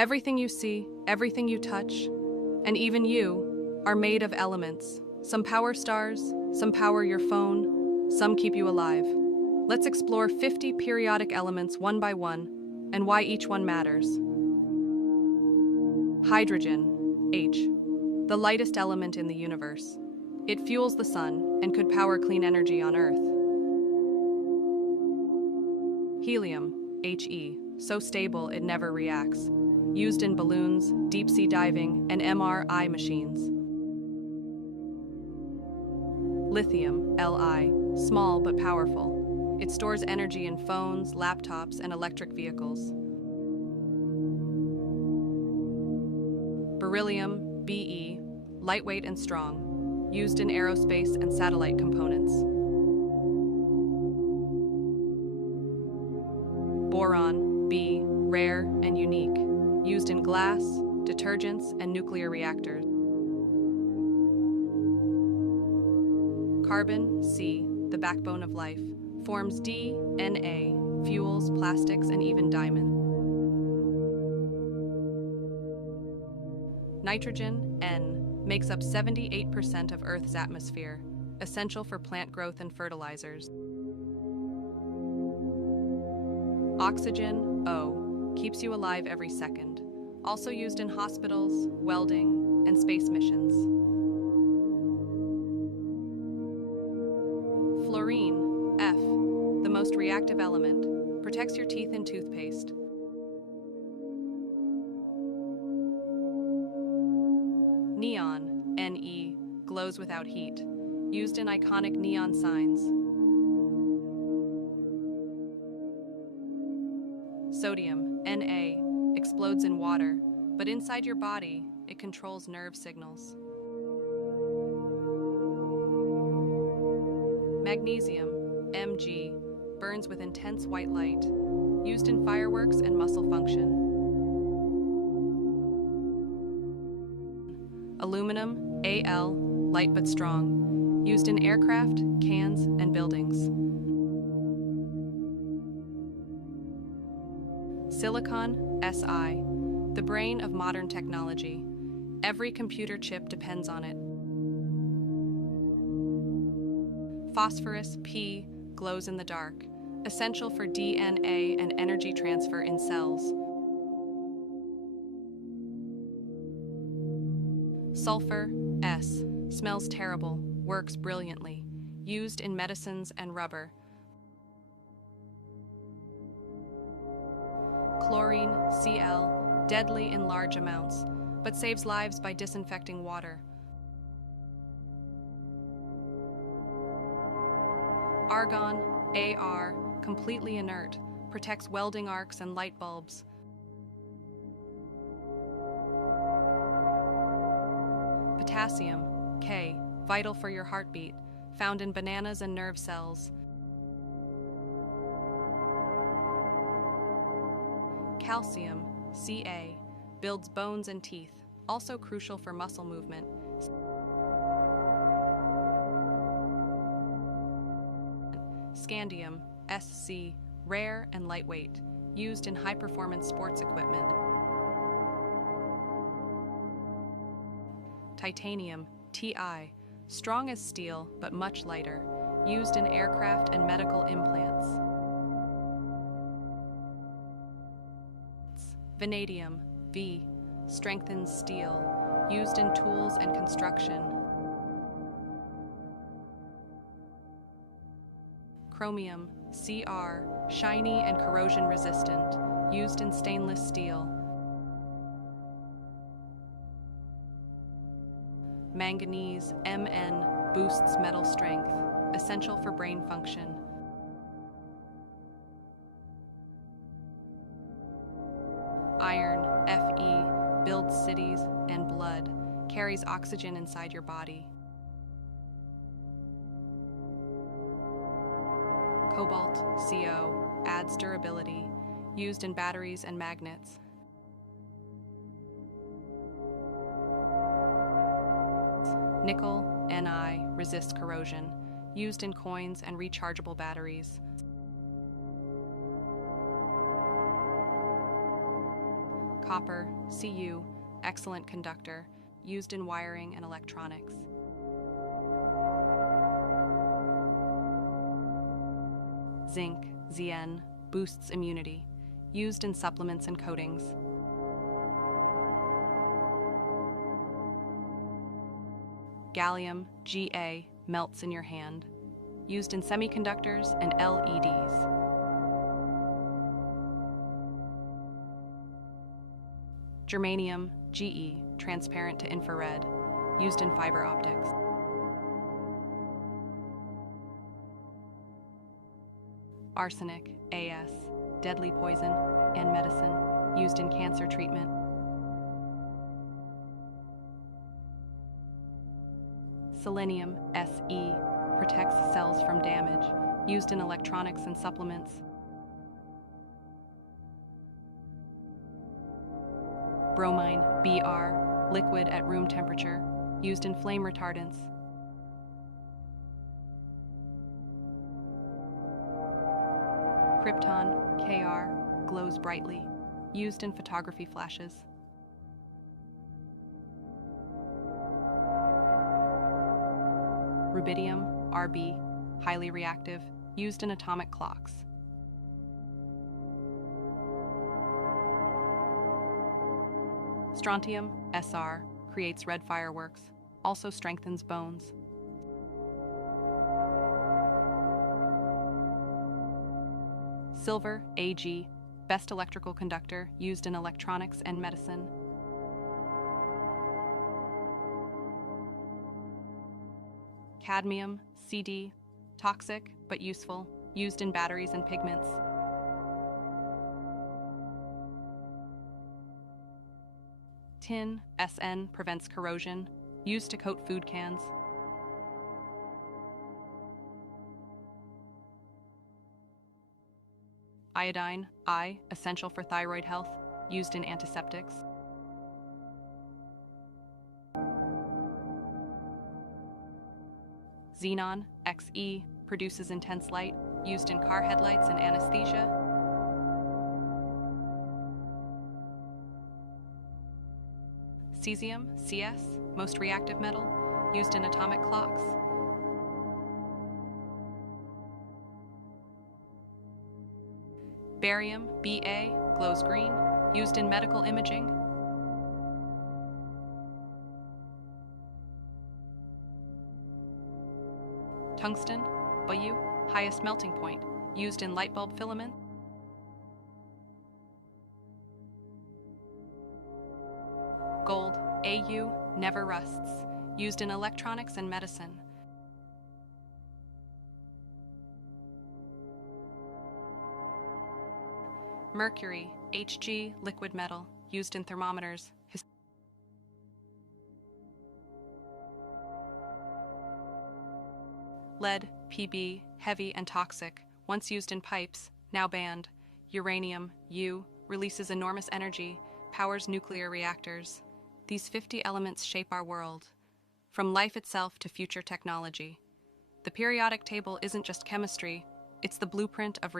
Everything you see, everything you touch, and even you, are made of elements. Some power stars, some power your phone, some keep you alive. Let's explore 50 periodic elements one by one, and why each one matters. Hydrogen, H, the lightest element in the universe. It fuels the sun and could power clean energy on Earth. Helium, He, so stable it never reacts. Used in balloons, deep-sea diving, and MRI machines. Lithium, Li, small but powerful. It stores energy in phones, laptops, and electric vehicles. Beryllium, Be, lightweight and strong, used in aerospace and satellite components. Boron, B, rare and unique, used in glass, detergents, and nuclear reactors. Carbon, C, the backbone of life, forms DNA, fuels, plastics, and even diamonds. Nitrogen, N, makes up 78% of Earth's atmosphere, essential for plant growth and fertilizers. Oxygen, O, keeps you alive every second, also used in hospitals, welding, and space missions. Fluorine, F, the most reactive element, protects your teeth in toothpaste. Neon, Ne, glows without heat, used in iconic neon signs. Sodium, Na, explodes in water, but inside your body, it controls nerve signals. Magnesium, Mg, burns with intense white light, used in fireworks and muscle function. Aluminum, Al, light but strong, used in aircraft, cans, and buildings. Silicon, Si, the brain of modern technology. Every computer chip depends on it. Phosphorus, P, glows in the dark, essential for DNA and energy transfer in cells. Sulfur, S, smells terrible, works brilliantly, used in medicines and rubber. Chlorine, Cl, deadly in large amounts, but saves lives by disinfecting water. Argon, Ar, completely inert, protects welding arcs and light bulbs. Potassium, K, vital for your heartbeat, found in bananas and nerve cells. Calcium, Ca, builds bones and teeth, also crucial for muscle movement. Scandium, Sc, rare and lightweight, used in high-performance sports equipment. Titanium, Ti, strong as steel but much lighter, used in aircraft and medical implants. Vanadium, V, strengthens steel, used in tools and construction. Chromium, Cr, shiny and corrosion resistant, used in stainless steel. Manganese, Mn, boosts metal strength, essential for brain function. Iron, Fe, builds cities and blood, carries oxygen inside your body. Cobalt, Co, adds durability, used in batteries and magnets. Nickel, Ni, resists corrosion, used in coins and rechargeable Copper, Cu, excellent conductor, used in wiring and electronics. Zinc, Zn, boosts immunity, used in supplements and coatings. Gallium, Ga, melts in your hand, used in semiconductors and LEDs. Germanium, Ge, transparent to infrared, used in fiber optics. Arsenic, As, deadly poison and medicine, used in cancer treatment. Selenium, Se, protects cells from damage, used in electronics and supplements. Bromine, Br, liquid at room temperature, used in flame retardants. Krypton, Kr, glows brightly, used in photography flashes. Rubidium, Rb, highly reactive, used in atomic clocks. Strontium, Sr, creates red fireworks, also strengthens bones. Silver, Ag, best electrical conductor, used in electronics and medicine. Cadmium, Cd, toxic but useful, used in batteries and pigments. Tin, Sn, prevents corrosion, used to coat food cans. Iodine, I, essential for thyroid health, used in antiseptics. Xenon, Xe, produces intense light, used in car headlights and anesthesia. Cesium, Cs, most reactive metal, used in atomic clocks. Barium, Ba, glows green, used in medical imaging. Tungsten, Bu, highest melting point, used in light bulb filament. Gold, Au, never rusts, used in electronics and medicine. Mercury, Hg, liquid metal, used in thermometers. Lead, Pb, heavy and toxic, once used in pipes, now banned. Uranium, U, releases enormous energy, powers nuclear reactors. These 50 elements shape our world, from life itself to future technology. The periodic table isn't just chemistry, it's the blueprint of